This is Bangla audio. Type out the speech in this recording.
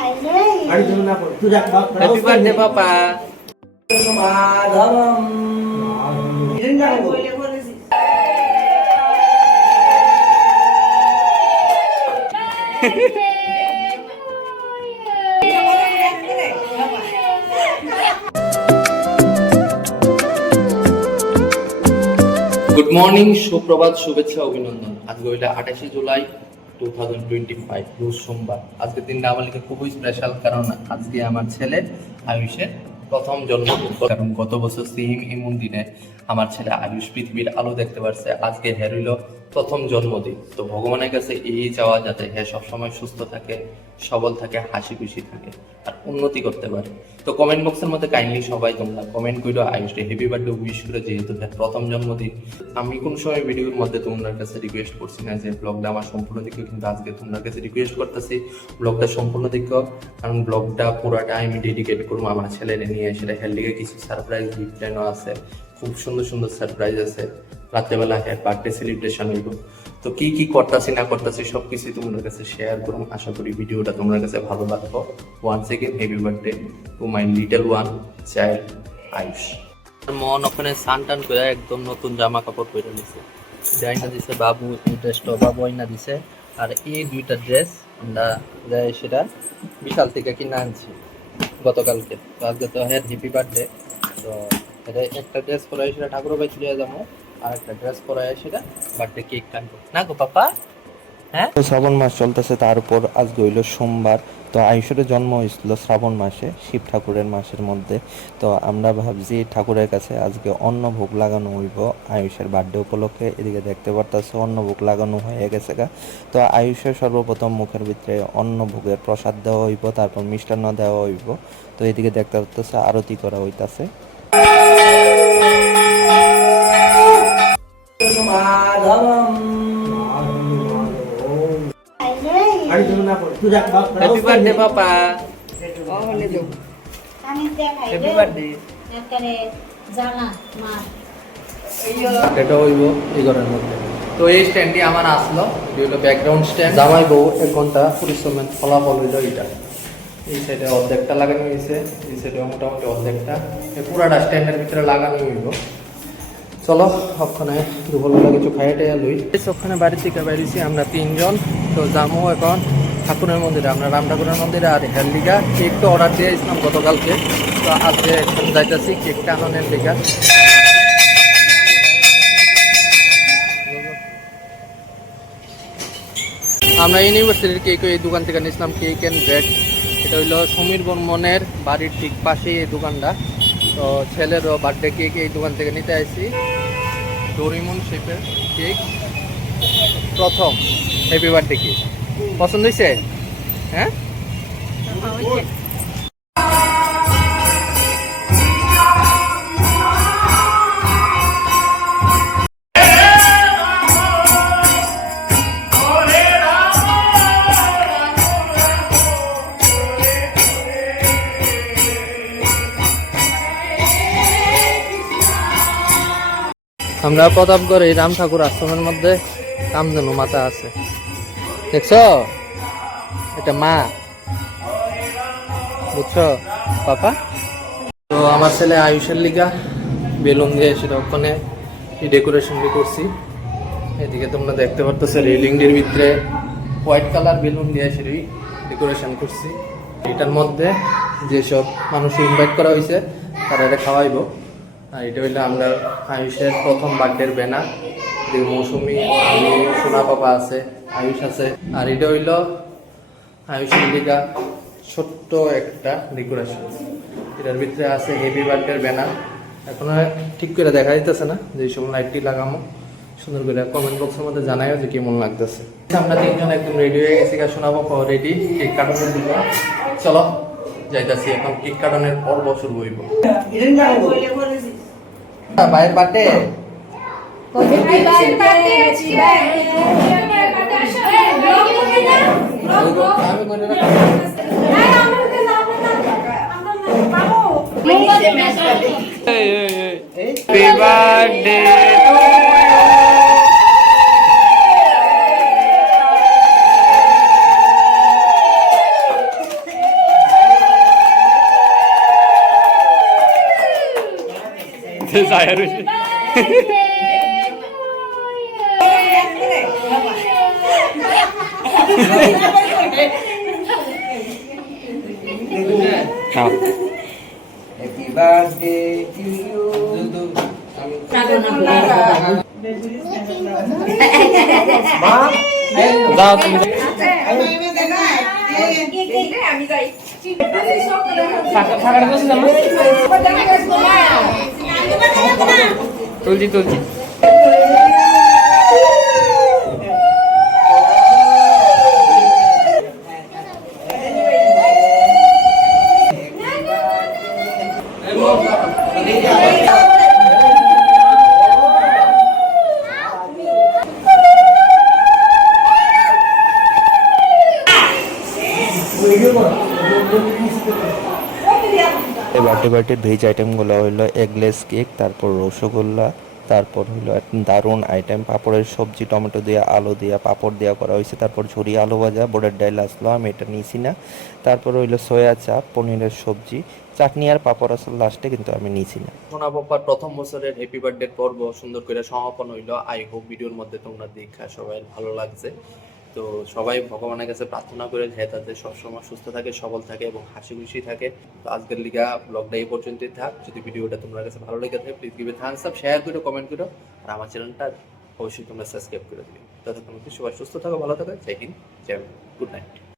Happy birthday, Papa. Good morning, সুপ্রভাত, শুভেচ্ছা, অভিনন্দন। আজকে হইলে 28 জুলাই 2025 রোজ সোমবার। আজকের দিনটা আমার লিখে খুবই স্পেশাল, কারণ আজকে আমার ছেলে আয়ুষের প্রথম জন্মদিন। কারণ গত বছর সেম এমন দিনে আমার ছেলে আয়ুষ পৃথিবীর আলো দেখতে পারছে। আজকে হ্যাঁ হইল প্রথম জন্মদিন। তো ভগবানের কাছে এই চাওয়া যাতে হ্যাঁ সবসময় সুস্থ থাকে, সবল থাকে, হাসি খুশি থাকে আর উন্নতি করতে পারে। তো কমেন্ট বক্সের মধ্যে কাইন্ডলি সবাই তোমরা কমেন্ট করো আয়ুষকে হ্যাপি বার্থডে উইশ করে, যেহেতু প্রথম জন্মদিন। আমি কোন সময় ভিডিওর মধ্যে তোমার কাছে রিকোয়েস্ট করছি না যে ব্লগটা আমার সম্পূর্ণ দেখো, কিন্তু আজকে তোমার কাছে রিকোয়েস্ট করতেছি ব্লগটা সম্পূর্ণ দেখো, কারণ ব্লগটা পুরাটা আমি ডেডিকেট করবো আমার ছেলেরে নিয়ে। সেটা হেলদিকে কিছু সারপ্রাইজ প্ল্যানও আছে, খুব সুন্দর সুন্দর সারপ্রাইজ আছে। রাত্রেবেলা হ্যাঁ বার্থডে সেলিব্রেশন হইব। তো কি কি করতেছি না করতেছি সবকিছু তোমাদের কাছে শেয়ার করুন। আশা করি ভিডিওটা তোমার কাছে ভালো লাগবে। Once again happy birthday to my little one child Ayush. মন ওখানে সান টান করে একদম নতুন জামা কাপড় পরে নিছে। ডাইনা দিছে বাবু, এই ড্রেসটা বাবু আইনা দিছে। আর এই দুইটা ড্রেস আমরা সেটা বিশাল থেকে কিনে আনছি গতকালকে। তো আজকে তো হ্যাঁ হ্যাপি বার্থডে। তো এটা একটা ড্রেস পরে সেটা ঠাকুর ভাই চলে যাবো, আর একটা ড্রেস পরে সেটা বার্থডে কেক কাটবো না গো পাপা। হ্যাঁ, শ্রাবণ মাস চলতেছে, তার উপর আজকে হইল সোমবার। তো আয়ুষের জন্ম হয়েছিল শ্রাবণ মাসে, শিব ঠাকুরের মাসের মধ্যে। তো আমরা ভাবছি ঠাকুরের কাছে আজকে অন্ন ভোগ লাগানো হইব আয়ুষের বার্থডে উপলক্ষে। এদিকে দেখতে পারতেছে অন্ন ভোগ লাগানো হয়ে গেছে গা। তো আয়ুষের সর্বপ্রথম মুখের ভিতরে অন্ন ভোগের প্রসাদ দেওয়া হইব, তারপর মিষ্টান্ন দেওয়া হইব। তো এদিকে দেখতে পারতেছে আরতি করা হইতাছে। Happy birthday papa. Happy birthday. এটা হইব এই ঘরের মধ্যে। তো এই স্ট্যান্ডটি আমার আসলো, এটা হলো ব্যাকগ্রাউন্ড স্ট্যান্ড। জামাই বউ 1 ঘন্টা পরিশ্রমের ফলাফল হইল এটা। এই সাইডে অর্ধেকটা লাগানো হয়েছে, এই সাইডে মোটামুটি অর্ধেকটা। পুরাটা স্ট্যান্ডের ভিতরে লাগানো হইব। চলো ওখানে দুপুরবেলা কিছু খাইয়ে টাইয়া লই। ওখানে বাড়ি থেকে বেরিয়েছি আমরা 3 জন। তো যাবো এখন ঠাকুরের মন্দিরে, আমরা রাম ঠাকুরের মন্দিরে। আর হেলদিকা কেক তো অর্ডার দিয়ে দিয়েছিলাম গতকালকে। তো আজকে এখন যাইতেছি কেকটা আনানোর দিকে। আমরা ইউনিভার্সিটির কেক এই দোকান থেকে নিয়েছিলাম, কেক অ্যান্ড ব্রেড। এটা হইলো সমীর বর্মনের বাড়ির ঠিক পাশেই এই দোকানটা। তো ছেলেরও বার্থডে কেক এই দোকান থেকে নিতে আসছি, ডোরিমন শেপের কেক। প্রথম হ্যাপি বার্থডে কেক পছন্দ হয়েছে? হ্যাঁ, আমরা প্রতাপগড় এই রাম ঠাকুর আশ্রমের মধ্যে কামধেনু মাতা আছে, দেখছ? এটা মা, বুঝছো পাপা? তো আমার ছেলে আয়ুষের লিগা বেলুন দিয়ে সেটা ওখানে ডেকোরেশন করছি। এদিকে তোমরা দেখতে পারতেছো রেলিংটির ভিতরে হোয়াইট কালার বেলুন দিয়ে সেটি ডেকোরেশন করছি। এটার মধ্যে যেসব মানুষ ইনভাইট করা হয়েছে তারা এটা খাওয়াইব। আর এটা হইলো আমরা আয়ুষের প্রথম বার্থডের ব্যানার। মৌসুমি, আমি, সোনা পাপা আছে, আয়ুষ আছে। আর এটা হইলো আয়ুষের দিকা ছোট্ট একটা ডেকোরেশন। এটার ভিতরে আছে হ্যাপি বার্থডের ব্যানার। এখনো ঠিক করে দেখা যাইতেছে না, যে সব লাইটটি লাগামো সুন্দর করে। কমেন্ট বক্সের মধ্যে জানাইও যে কেমন লাগতেছে। আমরা 3 জন একদম রেডি হয়ে গেছি, শোনা পাপা রেডি কেক কাটানোর দিকে। চলো যাইতাছি এখন, কেক কাটানোর পর্ব শুরু হইব। ভাইয়ের বার্থডে যায় রয়েছে Happy birthday to you. যাও তুমি তুলছি তুলছি এই বার্থডে পার্টির ভেজ আইটেমগুলো হইলো এগলেস কেক, তারপর রসগোল্লা, তারপর হইলো এক দারুণ আইটেম পাপড়ের সবজি, টমেটো দিয়ে আলু দিয়ে পাপড় দেওয়া করা হয়েছে, তারপর ঝুরি আলু ভাজা, বোর্ডের ডাইল আসলো, আমি এটা নিয়েছি না। তারপর হইলো সয়া চাপ, পনিরের সবজি, চাটনি আর পাপড় আসল লাস্টে, কিন্তু আমি নিয়েছি না। সোনা বাবার প্রথম বছরের হ্যাপি বার্থডে পর্ব সুন্দর করে সমাপন হইলো। আই হোপ ভিডিওর মধ্যে তোমরা দেখা সবাই ভালো লাগছে। তো সবাই ভগবানের কাছে প্রার্থনা করে যে তাদের সবসময় সুস্থ থাকে, সবল থাকে এবং হাসি খুশি থাকে। তো আজকের লিগা ব্লগটা এই পর্যন্তই থাক। যদি ভিডিওটা তোমার কাছে ভালো লেগে থাকে please give a Thums up, share করো, কমেন্ট করো, আর আমার চ্যানেলটা অবশ্যই তোমরা সাবস্ক্রাইব করে দিবে। ততক্ষণ সবাই সুস্থ থাকো, ভালো থাকো। জয় হিন্দ, জয় গুড নাইট।